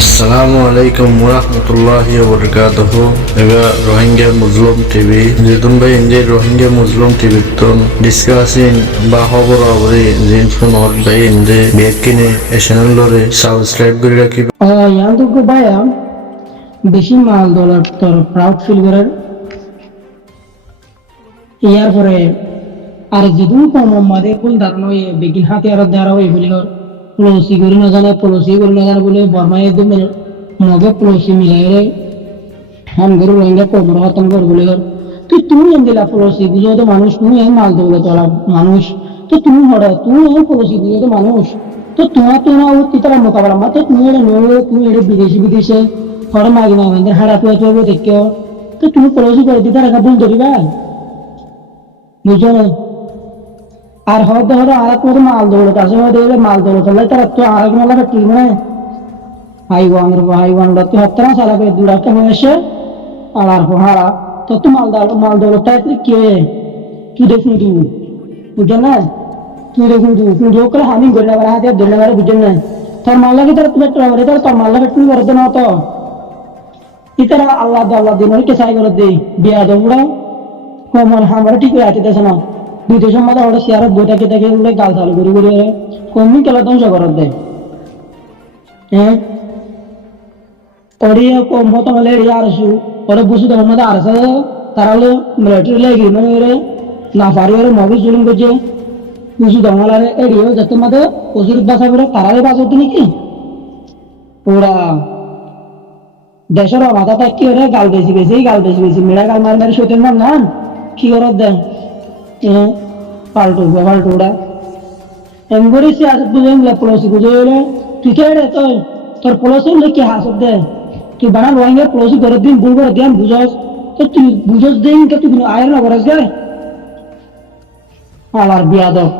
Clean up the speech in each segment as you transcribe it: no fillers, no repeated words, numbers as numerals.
আসসালামু আলাইকুম ওরহমতুল্লাহি ওবরকাতুহু। এবার রোহিঙ্গা মুসলিম টিভি যেতুন ভাই ইন্ডিয়ার রোহিঙ্গা মুসলিম টিভি তুন ডিসকাসিং বা খবর খবরে জিন ফোন হট ভাই ইন্দে বেকিনে এ চ্যানেল লরে সাবস্ক্রাইব করে রাখিব। yandugu baya বেশি মাল ডলার তোর প্রাউড ফিল করার ইয়ার পরে আর যেদিন কম মাদে ফুল ধারণ হয়ে বেগিন হাতে আর দ্বারা হয়ে বলি পলসি করি না জানে পলসি করি না জানে বলে বর্মায় দেবে মগে পলসি মিলাই হাম গরু রোহিঙ্গা কোমর হতন কর বলে তুই তুমি এম দিলা পলসি বুঝো তো মানুষ তুমি এই মাল দৌলে তোলা মানুষ তো তুমি হরে তুমি এই পলসি বুঝো তো মানুষ তো তোমার তো না ও তিতারা মোকাবেলা মা তো তুমি এটা নেবে তুমি এটা বিদেশে হরে মাগি না আমাদের হাড়া তুয়া চলবে দেখো তো তুমি পলসি করে দিতে রাখা ভুল ধরিবা বুঝো না আর হয়তো হয়তো আর এক মতো মাল দৌলত আছে হয়তো মাল দৌলত হলে তারা তো আর এক মালা ফ্যাক্টরি মানে হাইওয়ান তো হত্যারা চালাবে দুরাকে হয়েছে আর হারা তো মাল দৌলত কি তুই দেখুন তুই বুঝো না তুই দেখুন তুই করে হানি করে নেবার হাতে ধরে নেবার বুঝো না তোর মাল্লা কি তারা তুমি তোর মাল্লা ফ্যাক্টরি করে দেন তো ইতারা আল্লাহ দিন কে সাই করে দেই বিয়া দৌড়া কমল হামারা ঠিক হয়ে আছে দেশ না দুই দেশের মধ্যে ওটা শেয়ারের বইটা কেটে গেলে গাল চালু করি কমি কেলা ধ্বংস করার দেয় হ্যাঁ ওরে কম হতো হলে আর ওরে বুঝু তখন মধ্যে আর তারা হলো মিলিটারি লেগে মানে ওরে না পারি ওরে মগজ জুলুম করছে বুঝু দমলারে এড়িয়ে যাতে মধ্যে প্রচুর বাসা করে তারারে বাঁচতে নাকি ওরা দেশের মাথা থাকি ওরে গাল বেশি মেয়েরা গাল মারি সইতেন না কি করার দেন পাল্টু ওরা এমন করে সে আসত বুঝে পলসি বুঝে এলে তুই কে রে তোর পলসি হলে কি হাসত দে তুই বানা রোহিঙ্গা পলসি করে দিন ভুল করে দিন বুঝস তো তুই বুঝস দিন তো তুই আয়ের না করাস গে আলার বিয়াদব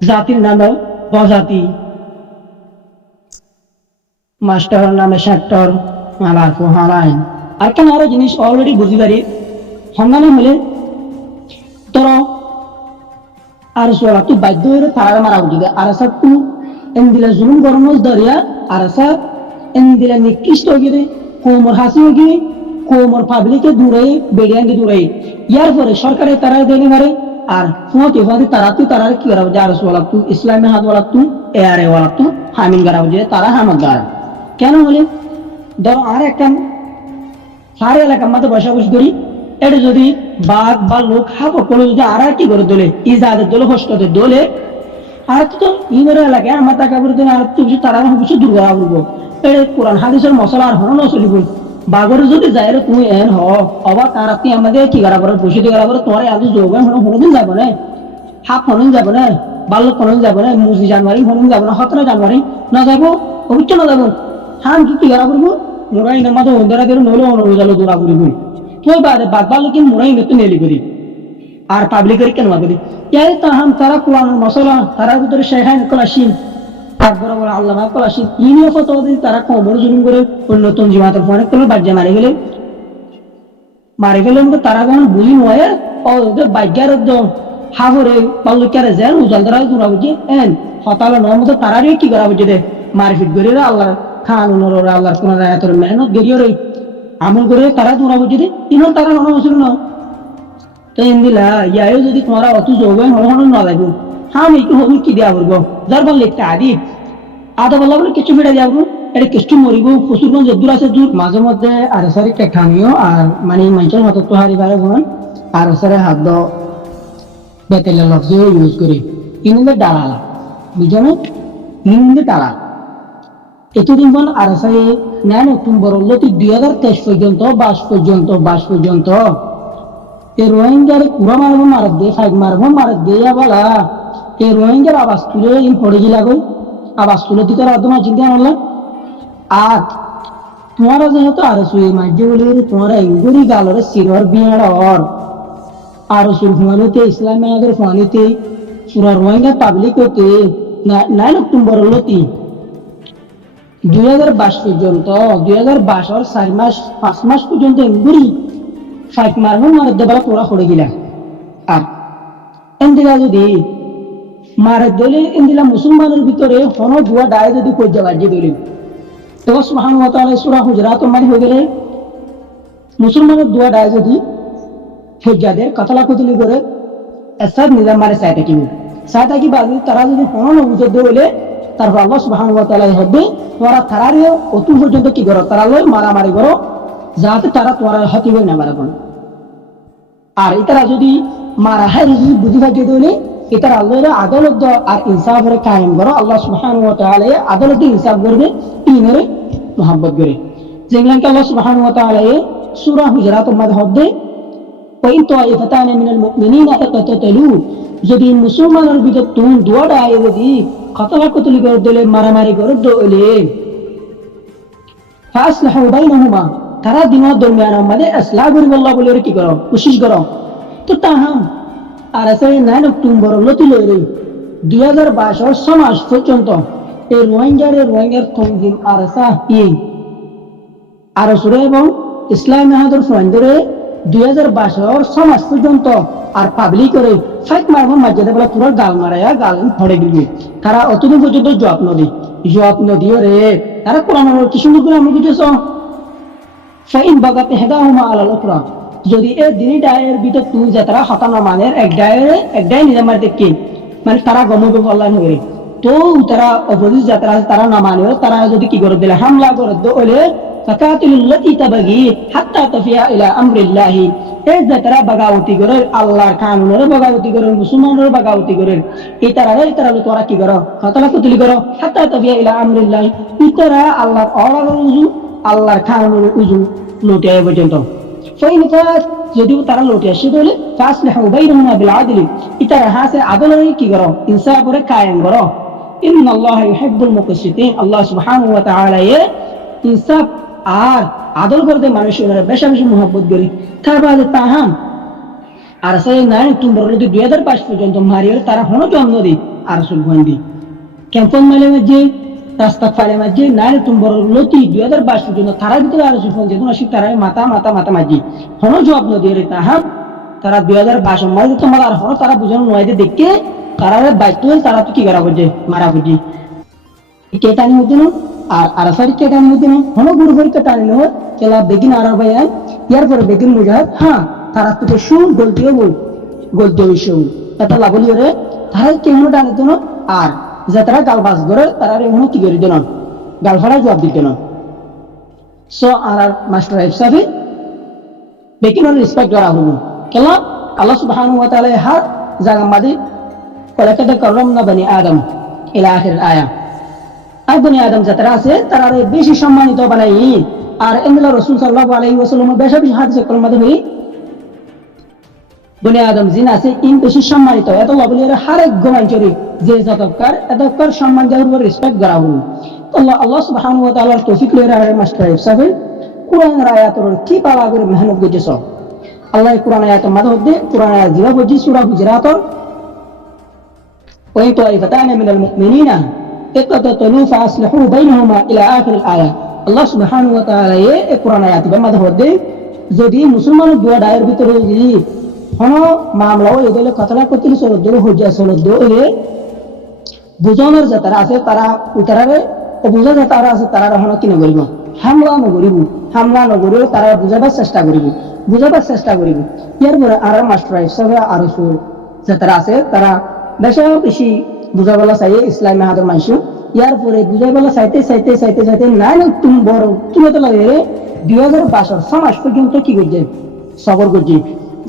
জাতির নামে বজাতি মাস্টার নামে সেক্টর আলার হারাই আর কেন আরো জিনিস অলরেডি বুঝি পারি সন্ধানে হলে তোর আর সোলা তুই বাধ্য হয়ে তারা মারা উঠিবে আর স্যার তুই এন দিলে জুলুম গরমজ দরিয়া আর স্যার এন দিলে নিকৃষ্ট গিয়ে কোমর হাসি গিয়ে কোমর পাবলিকে দূরে বেড়িয়াঙ্গে দূরে ইয়ার পরে সরকারে তারা দেনি মারে আর ফুঁতে তারা তুই তারা কি করা যে আর সোলা তুই ইসলামে হাত ওয়ালা তুই এ আর এ ওয়ালা তুই হামিন গারা যে তারা হামদ গারা কেন হলে ধরো আর একটা সারে এলাকার মাঝে বসাবসি করি এটা যদি বাঘ বা লোক হাফ করে যদি আর কি করে দোলে ইজাদের দোলে হস্তের দোলে আর তো ইমের এলাকায় আমার টাকা করে দিলে আর তো তারা কিছু দুর্গা করবো এটা কোরআন হাদিসের মশলা আর হন চলিব বাঘরে যদি যায় তুমি এন হ অবা তারা তুই আমাদের কি করা করে বসে দিয়ে করা করে তোমার আলু যোগ হনদিন যাবো না হাফ হনদিন যাবো না বাল্য হনদিন যাবো না মুসি জানুয়ারি হনদিন যাবো না 17 জানুয়ারি না যাবো অবশ্য না যাবো হাম কি করা করবো মোরা ইনের মাঝে অন্ধরা দিয়ে নলে অনুরোধ দৌড়া করিব তুই বাদে বাদ কি মোরাই নতুন নেলি করি আর পাবলিকের কেন করি ইয়াই তাহাম তারা কোরআন মশলা তারা ভিতরে শেখায় কলাসিন তারপরে বলে আল্লাহ কলাসিন ইনিও কত তারা কমর জুলুম করে নতুন জীবাতের ফোনে কোনো বাজ্যা মারি গেলে তারা কোন বুঝি নয় ওদের বাজ্যার হাফরে পাল্লুকারে যায় উজাল দ্বারা দূরা বুঝি এন হতালে নয় মতো তারারই কি করা বুঝি দে মারফিট করি আল্লাহ খান আল্লাহর কোন রায়তের মেহনত গড়িয়ে রে আমল করে তারা তোমরা বুঝি দে ইনো তারা মনে হচ্ছিল না তো ইন্দিলা ইয়াও যদি তোমরা অত যোগে হন না লাগবে হ্যাঁ আমি একটু হবি কি দেওয়া করবো যার বল লিখতে আদা বললা বলে কিছু বেড়ে যাবো এটা কিছু মরিব ফসুরগঞ্জ দূর আছে দূর মাঝে মধ্যে আর সারি কেখানিও আর মানে মানুষের মতো তো হারিবারে গুণ আর সারে হাত বেতেলের লফজ ইউজ করি ইন্দে ডালালা বুঝো না ইন্দে ডালা এতদিন পর আর সাই নেন অক্টোবর হলো 2023 পর্যন্ত 22 পর্যন্ত এই রোহিঙ্গার পুরো মারব দে ফাইট মারব দে বলা এই রোহিঙ্গার আবাস তুলে ইন পড়ে গিলা গই আবাস তুলে দিতে তোমার চিন্তা হলো আর তোমার যেহেতু আর সুই মাঝে বলে তোমার ইগুরি গালরে সিরর বিয়ার আর সুর ফুয়ানিতে ইসলামিয়াদের ফুয়ানিতে পুরা রোহিঙ্গা পাবলিক হতে 9 অক্টোবর হলো 2022 পর্যন্ত 2022 আর 5 মাস পর্যন্ত এমগুড়ি ফাইট মারবো মারে দেবালা তোরা করে গিলা আর এন্দিলা যদি মারে দলে এন্দিলা মুসলমানের ভিতরে হন দুয়া ডায় যদি কই জায়গা যে দলে Allah subhanahu wa ta'ala সূরা হুজুরাত মানে হয়ে গেলে মুসলমানের দোয়া ডায় যদি ফৌজাদের কাতলা কুতলি করে এসাদ নিজাম মারে সাইতা কি বাজু তারা যদি হন বুঝতে হলে তারপর আল্লাহ সুবহানাহু ওয়া তাআলা হবে তোরা তারারে অতুল পর্যন্ত কি করো তারা লয় মারামারি করো যাতে তারা তোরা হাতিবে না মারা কোন আর ইতারা যদি মারা হয় যদি বুঝি ভাগে দিলে ইতারা আল্লাহর আদালত আর ইনসাফের কায়েম করো আল্লাহ সুবহানাহু ওয়া তাআলা আদালতে ইনসাফ করবে ইনরে মোহাব্বত করে যেগুলাকে আল্লাহ সুবহানাহু ওয়া তাআলা সূরা হুজুরাতের মধ্যে হবে وإن طائفتان من المؤمنين اقتتلوا যদি মুসলমানের ভিতর তুমি দোয়াটা আয় যদি কাতলাকুতলি করে দিলে মারামারি করে দিলে ফাসলাহু বাইনহুমা তারা দিনের দরমিয়ান আমাদের ইসলাহ করি আল্লাহ বলে কি করো কোশিশ করো তো তাহা আর আছে 9 অক্টোবর লতি লইরে 2022 এর সমাজ পর্যন্ত এই রোহিঙ্গার তনজিম আরসা আর সুরে এবং ইসলাম মাহাদুর ফ্রেন্ডরে 2022 সমাজ পর্যন্ত আর পাবলিক করে ফাইট মারবো মাঝে বলে পুরো গাল মারায়া গাল ফড়ে দিবি তারা অতদিন পর্যন্ত জবাব নদী রে তারা কোরআন কি সুন্দর করে আমি বুঝেছ ফাইন বাগাতে হেদাহুমা আলাল উখরা যদি এই দিনই ডায়ের ভিতর তুই যাত্রা হতানো মানের এক ডায় নিজামার দেখি মানে তারা গমবে বললাম হয়ে তো তারা অপোজিট যাত্রা তারা না মানে তারা যদি কি করে দিলে হামলা করে দলে ফাকাতিলুল লাতি তাবগি হাত্তা তাফিয়া ইলা আমরিল্লাহি এই যাত্রা বাগাওতি করে আল্লাহর কানুনের বাগাওতি করে মুসলমানের বাগাওতি করে ইতারা তোরা কি করো কাতলা কুতলি করো হাত্তা তাফিয়া ইলা আমরিল্লাহি ইতারা আল্লাহর অর্ডার আল্লাহর কানুনের উজু লুটে পর্যন্ত ফাইন ফাত যদি তারা লুটে আসে তাহলে ফাসলিহু বাইনহুমা বিল আদলি ইতারা হাসে আদলের কি করো ইনসাফ করে কায়েম করো ইন্নাল্লাহা ইউহিব্বুল মুকসিতিন আল্লাহ সুবহানাহু ওয়া তাআলা ইনসাফ আর আদল করতে মানুষের বেশি বেশি মহব্বত করি তারপরে তাহাম আর সেই 9 অক্টোবর 2005 পর্যন্ত মারিয়ে তারা হনো জন্ম দি আর সুলগন্দি ক্যাম্পন মেলে যে রাস্তা ফালে মাঝে 9 অক্টোবর 2022 পর্যন্ত তারা ভিতরে আর সুলগন যেন আসি তারা মাথা মাঝি হনো জন্ম দিয়ে রে তাহাম তারা 2022 মাঝে তোমার আর হনো তারা বুঝানো নয় দেখে তারা বাইক তারা তো কি করা বুঝে মারা বুঝি কেটানি মধ্যে আর আরাসারি কেটানি মধ্যে হনো গুরু পরীক্ষা টানি ন কেলা বেগিন আর ভাইয়া ইয়ার পরে বেগিন মুজাহাদ হ্যাঁ তারা তো শুন গলতিও বিষয় এটা লাভলি রে তারা কেমন টানি দেন আর যে তারা গাল বাস ধরে তারা এমন কি করে দেন গাল ফাড়া জবাব দিতেন সো আর মাস্টার হিসাবে বেগিনের রেসপেক্ট করা হলো কেলা আল্লাহ সুবহানাহু ওয়া তাআলা হার জায়গা মাদি কলাকাতে করলামনা বনি আদম ইলা আখির আয়া আর বনি আদম যারা আছে তারা বেশি সম্মানিত বানাই আর এমলা রাসূল সাল্লাল্লাহু আলাইহি ওয়াসাল্লাম বেশি বেশি হাদিসে কলমাতে হই বনি আদম জিন আছে ইন বেশি সম্মানিত এত লাভলির হারেক গোমাঞ্চরি যে এতকার সম্মান দেওয়ার উপর রেসপেক্ট করা হলো আল্লাহ সুবহানাহু ওয়া তাআলার তৌফিক লইরা মাস্টার হিসাবে কোরআনের আয়াতের কি পালা করে মেহনত করতেছ আল্লাহ কোরআন আয়াতের মধ্যে কোরআন আয়াত জিবা বুঝি সূরা হুজুরাতের وإن طائفتان من المؤمنين اقتتلوا فأصلحوا بينهما إلى آخر الآية الله سبحانه وتعالى القرآن آيات بما ده যদি মুসলমান দুয়া ডায়ের ভিতরে যদি কোন মামলা হয়ে গেলে কাতলা করতে চলদ হয়ে চলদ হলে বুঝানোর যারা আছে তারা উতারে বুঝা যারা আছে তারা হন কি নগরিব হামলা নগরিব তারা বুঝাবার চেষ্টা করিব ইয়ার পরে আর মাস্টার হিসাবে আর যারা আছে তারা বেশি বুঝাবেলা চাই ইসলাম মাহাদুর মানুষ ইয়ার পরে বুঝাবেলা চাইতে 9 অক্টোবর তুমি তো লাগে 2022 সমাজ পর্যন্ত কি করছে সবর করছে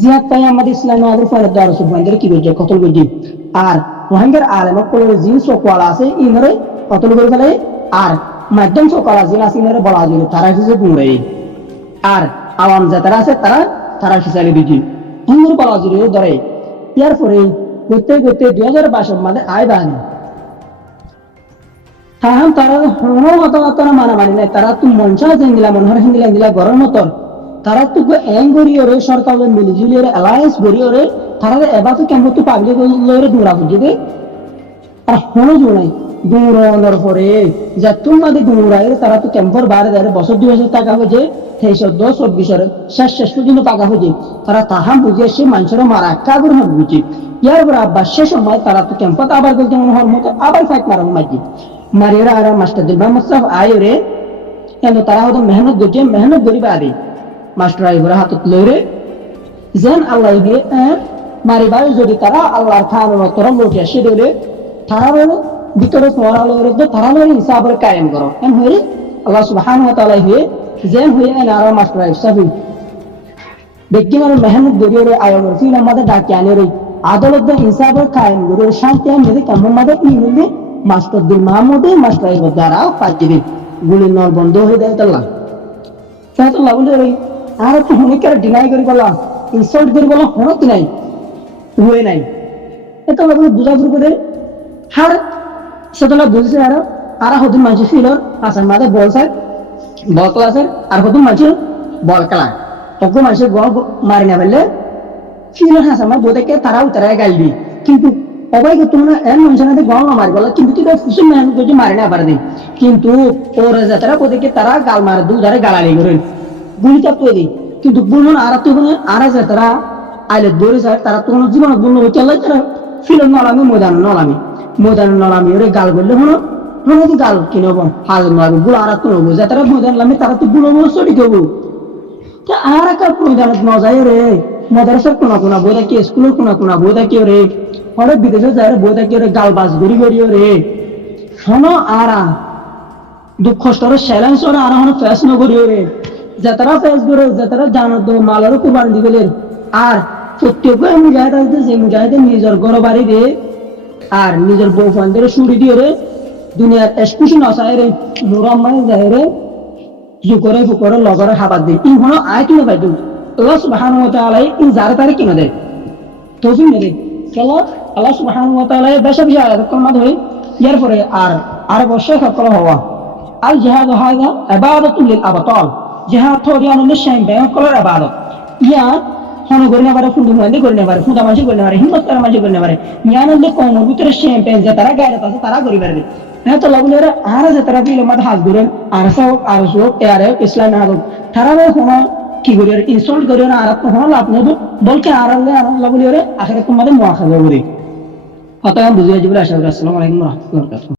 জিয়াদ পাই আমাদের ইসলাম মাহাদুর ফলে দ্বারা সুবহানাল্লাহ কি করছে কতল করছে আর রোহিঙ্গার আলেম কোলে জিন সকলা আছে ইনরে কতল করে ফেলে আর মাধ্যম সকলা জিন আছে ইনরে বলা যায় তারা কিছু গুণে আর আওয়াম যারা আছে তারা ফিসালি দিজি ইনরে বলা যায় ধরে ইয়ার পরে করতে 2022 মধ্যে আয় বাহানি তাহাম তারা হনো মতামতরা মানামানি নাই তারা তো মঞ্চা জেঙ্গিলা মনহর হিন্দিলা গরম মতর তারা তো এং গরিয়রে সরকার মিলিজুলিয়রে অ্যালায়েন্স গরিয়রে তারা এবার তো কেমন তো পাবলিক লরে দূরা বুঝিবে আর হনো জোনাই দূরনের পরে যা তোমাদের দূরায় তারা তো ক্যাম্পর বারে দেয় বছর 2000 টাকা হয়েছে 2324 শেষ পর্যন্ত টাকা হয়েছে তারা তাহাম বুঝিয়ে সে মানুষের মারা কাগর হন বুঝি ইয়ার পর আবার শেষ সময় তারা তো ক্যাম্পত আবার গেলতে মনে হওয়ার মতো আবার ফাইট মারা মাঝি মারিয়েরা আর মাস্টার দিলবা মুস্তাফ আয়রে কিন্তু তারা হয়তো মেহনত করিবা আদি মাস্টার আইবরা হাতত লইরে যেন আল্লাহ দিয়ে মারিবার যদি তারা আল্লাহর খানের তরম লুটি আসে দিলে তারা ভিতরে পড়ালোর তারা হিসাবের কায়েম করো এম হয়ে আল্লাহ সুবহানাহু ওয়া তাআলা হয়ে যেন হয়ে আর মাস্টার আইসাবি দেখি আর মেহনত গরিয়রে আয়োগর ফিল আমাদের ডাকি আনের আদালত হিসাবের কায়েম গরিয়র শান্তি আমাদের কামমাদের ইনলে মাস্টার দিন মাহমুদে মাস্টার আইব দ্বারা পাঁচদিন গুলি নল বন্ধ হয়ে দেয় তাল্লাহ তাহলে বলে আর তো অনেকের ডিনাই করি বলা ইনসাল্ট করি বলা হনত নাই হয়ে নাই এটা বলে বুঝা শুরু করে হার সেটা বুঝছে আর হদিন মানুষ ফিলর আসার মাঝে বল স্যার বল ক্লাসের আর হদিন মানুষ বল খেলা তখন মানুষের বল মারি না ফেললে ফিলর হাসার মাঝে বোধকে তারাও গাল দি কিন্তু সবাইকে তোমরা এর মানুষের গল না মারি বলা কিন্তু তুই ফুসুন মেহনত করছে মারি না পারে দিই কিন্তু ওরা যাতারা বোধকে তারা গাল মারে দু ধারে গালালি করেন গুলি চাপতে দিই কিন্তু বলুন আর তো আর যাতারা আইলে দৌড়ে যায় তারা তো কোনো জীবন বন্য হচ্ছে আল্লাহ তারা ফিলর নলামি ময়দান নলামি ওরে গাল করলে হলো গাল কিনব হাজার মারবো গুলো আর তো নবো যাতারা ময়দান নামে তারা তো গুলো সরি দেবো আর একটা ময়দানত ন যায় রে মাদ্রাসার কোনা বই থাকি স্কুলের কোনা বই থাকি রে ওরে বিদেশে যায় বই থাকি ওরে গাল বাজ গড়ি রে শোনো আরা দুঃখ কষ্টর চ্যালেঞ্জ ওরা আর হনো ফেস নগরি রে যাতারা ফেস করে যাতারা জানো তো মালেরও কুরবানি দিবেলে আর প্রত্যেক মুজাহিদ আছে যে মুজাহিদে নিজের ঘর বাড়ি রে আর নিজের বউ ফান্দের সুরি দিয়ে রে দুনিয়ার এসকুশি নসায় রে মুরাম্মায় যায় রে জুকরে ফুকরে লগরে হাবাদ দে ই হলো আয় কিনে পাইতো আল্লাহ সুবহানাহু ওয়া তাআলা ইন জারে তারে কিনে দেয় তৌফিক মেরে কেন আল্লাহ সুবহানাহু ওয়া তাআলা বেশি আয়াত কলমা ধরে এর পরে আর অবশ্যই সকল হওয়া আল জিহাদ হাযা ইবাদাতুল লিল আবতাল জিহাদ থরিয়া নলে শাইন বেয় কলার ইবাদত ইয়া হন গরিনা বারে ফুন্দু মন্দি গরিনা বারে ফুদা মাঝি গরিনা বারে হিম্মত করা মাঝি গরিনা বারে ইয়ানলে কওমের ভিতরে শ্যাম্পেন যে তারা গায়রত আছে তারা গরি পারবে হ্যাঁ তো লাগুলেরা আর যে তারা ফিল মাদ হাজ ধরেন আর সব এয়ারে ইসলাম না হোক তারা কোন কি করি ইনস্টল করি না আর তো হল আপনি বলকে আর লাগুলেরা আখেরাত তোমাদের মুআখাযা করি কথা বুঝিয়ে যাবে। আসসালামু আলাইকুম ওয়া রাহমাতুল্লাহি ওয়া বারাকাতুহু।